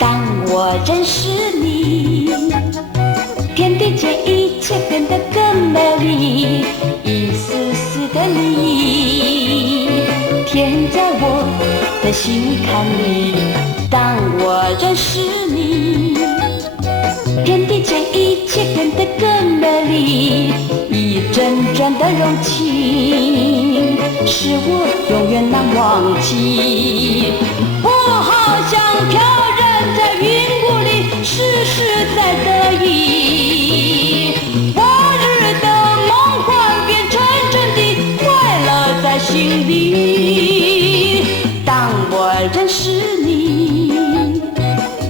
当我认识你，天地间一切变得更美丽，一丝丝的丽填在我的心坎里。当我认识你，天地间一切变得更美丽，一阵阵的柔情使我永远难忘记。我好像飘然在云雾里，实实在得意。往日的梦幻变成真的快乐在心里。当我认识你，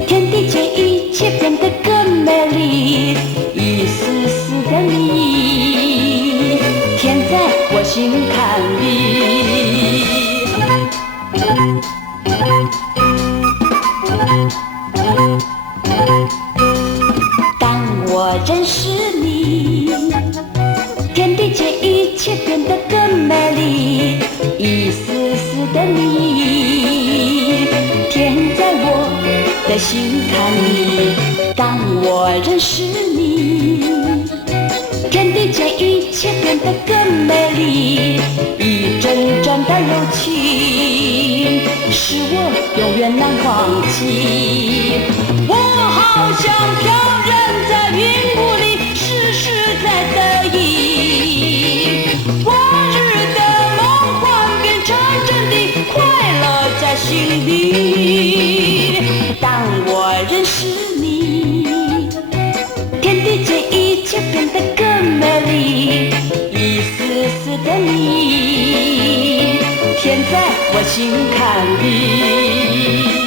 天地间一切变得更美丽，一丝丝的丽填在我心坎里。当我认识你，天地间一切变得更美丽，一丝丝的丽填在我的心坎里。当我认识你，天地间一切变得更美丽，一阵阵的柔情使我永远难忘记。我好像飘然在云雾里，实实在得意。往日的梦幻变成真的快乐在心里。当我认识你，天地间一切变得更美丽，一丝丝的丽填在我心坎里。